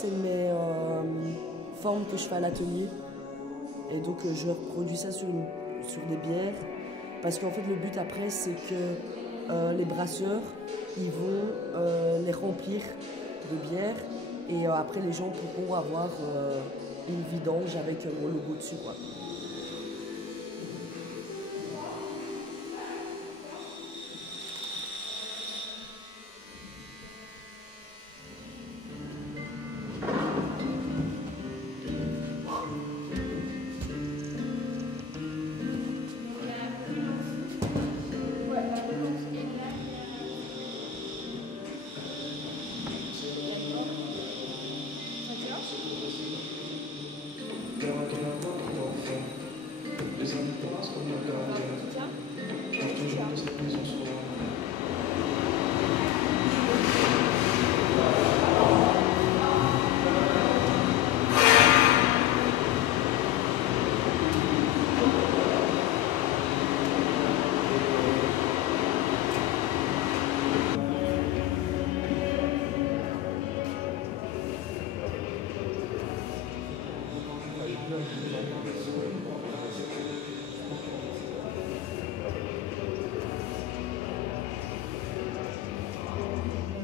c'est mes formes que je fais à l'atelier. Et donc je reproduis ça sur des bières. Parce qu'en fait le but après c'est que les brasseurs ils vont les remplir de bière. Et après les gens pourront avoir une vidange avec mon logo dessus, quoi.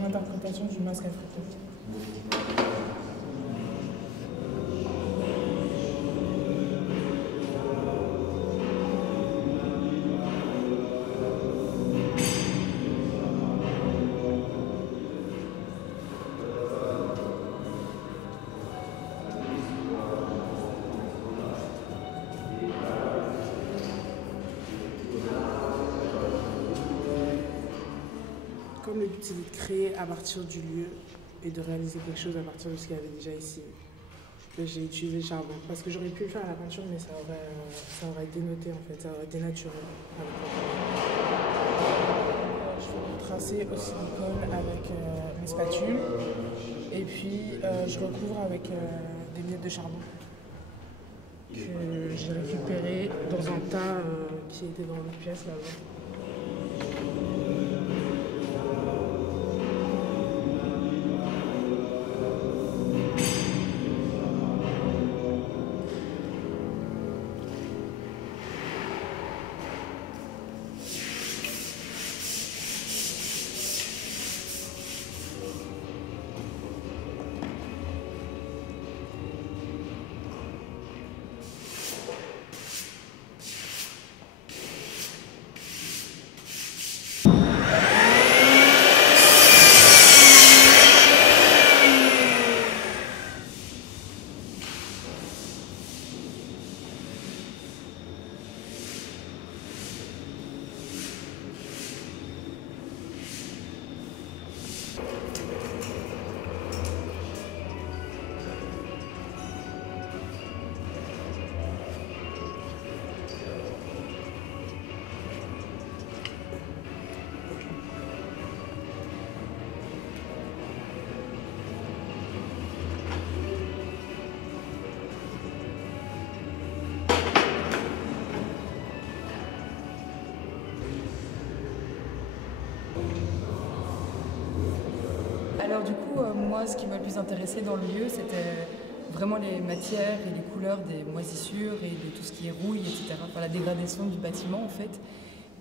Interprétation du masque africain. Comme le but c'est de créer à partir du lieu et de réaliser quelque chose à partir de ce qu'il y avait déjà ici. J'ai utilisé le charbon parce que j'aurais pu le faire à la peinture mais ça aurait dénoté en fait, ça aurait dénaturé. Je fais mon tracé au silicone avec mes spatules et puis je recouvre avec des miettes de charbon que j'ai récupéré dans un tas qui était dans l'autre pièce là-bas. Alors du coup, moi, ce qui m'a le plus intéressé dans le lieu, c'était vraiment les matières et les couleurs des moisissures et de tout ce qui est rouille, etc. Enfin, la dégradation du bâtiment, en fait.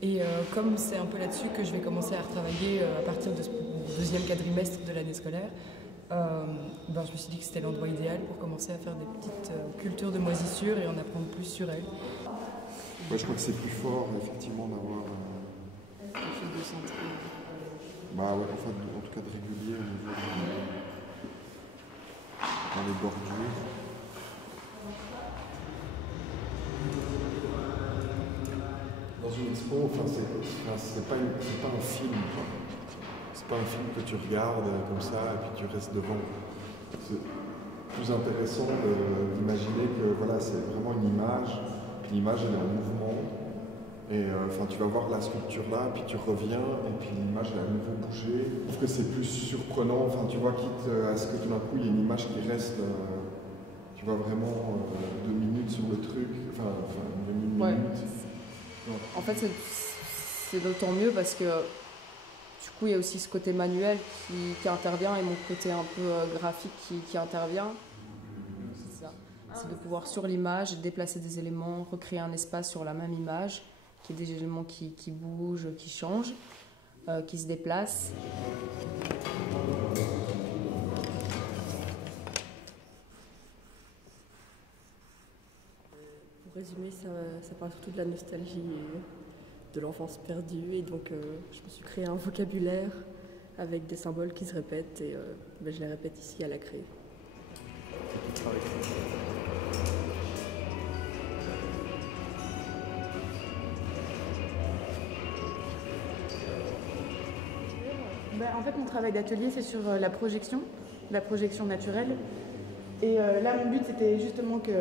Et comme c'est un peu là-dessus que je vais commencer à retravailler à partir de ce deuxième quadrimestre de l'année scolaire, je me suis dit que c'était l'endroit idéal pour commencer à faire des petites cultures de moisissures et en apprendre plus sur elles. Ouais, je crois que c'est plus fort, effectivement, d'avoir... Quelque chose de centré. Bah ouais, enfin, en tout cas de régulier au niveau dans les bordures. Dans une expo, enfin, c'est pas un film, quoi. C'est pas un film que tu regardes comme ça et puis tu restes devant. C'est plus intéressant d'imaginer que voilà, c'est vraiment une image. L'image elle est en mouvement. Et tu vas voir la sculpture là, puis tu reviens, et puis l'image elle a à nouveau bougé. Je trouve que c'est plus surprenant, tu vois, quitte à ce que tout d'un coup il y ait une image qui reste, tu vois vraiment 2 minutes sur le truc, une minute. Ouais. En fait, c'est d'autant mieux parce que tu coup, il y a aussi ce côté manuel qui intervient et mon côté un peu graphique qui intervient. C'est ça. C'est de pouvoir, sur l'image, déplacer des éléments, recréer un espace sur la même image, qui est des éléments qui bougent, qui changent, qui se déplacent. Pour résumer, ça parle surtout de la nostalgie et de l'enfance perdue. Et donc, je me suis créé un vocabulaire avec des symboles qui se répètent. Et je les répète ici à la craie. En fait, mon travail d'atelier, c'est sur la projection naturelle. Et là, mon but, c'était justement que,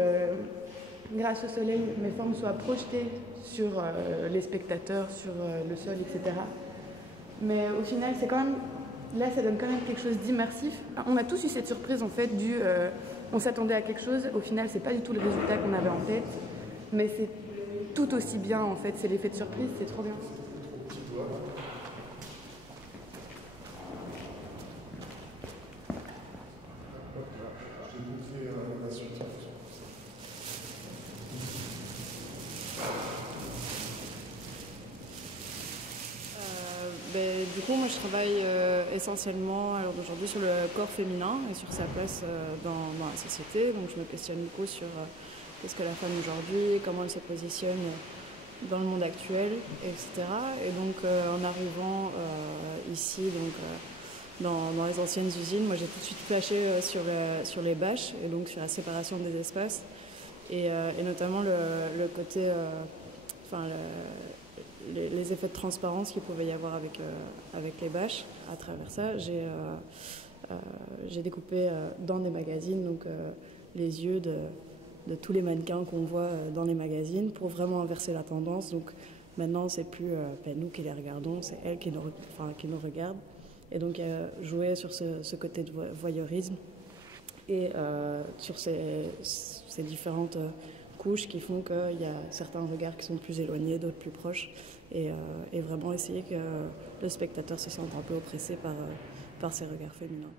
grâce au soleil, mes formes soient projetées sur les spectateurs, sur le sol, etc. Mais au final, c'est quand même... Là, ça donne quand même quelque chose d'immersif. On a tous eu cette surprise, en fait, on s'attendait à quelque chose. Au final, c'est pas du tout le résultat qu'on avait en tête. Mais c'est tout aussi bien, en fait. C'est l'effet de surprise, c'est trop bien. Du coup, moi, je travaille essentiellement aujourd'hui sur le corps féminin et sur sa place dans la société. Donc, je me questionne beaucoup sur qu'est-ce que la femme aujourd'hui, comment elle se positionne dans le monde actuel, etc. Et donc, en arrivant ici, dans les anciennes usines, moi, j'ai tout de suite flashé sur les bâches et donc sur la séparation des espaces et notamment le côté, les effets de transparence qu'il pouvait y avoir avec les bâches. À travers ça, j'ai découpé dans des magazines donc, les yeux de tous les mannequins qu'on voit dans les magazines pour vraiment inverser la tendance. Donc maintenant, c'est plus nous qui les regardons, c'est elles qui nous regardent. Et donc jouer sur ce côté de voyeurisme et sur ces différentes couches qui font qu'il y a certains regards qui sont plus éloignés, d'autres plus proches, et vraiment essayer que le spectateur se sente un peu oppressé par ces regards féminins.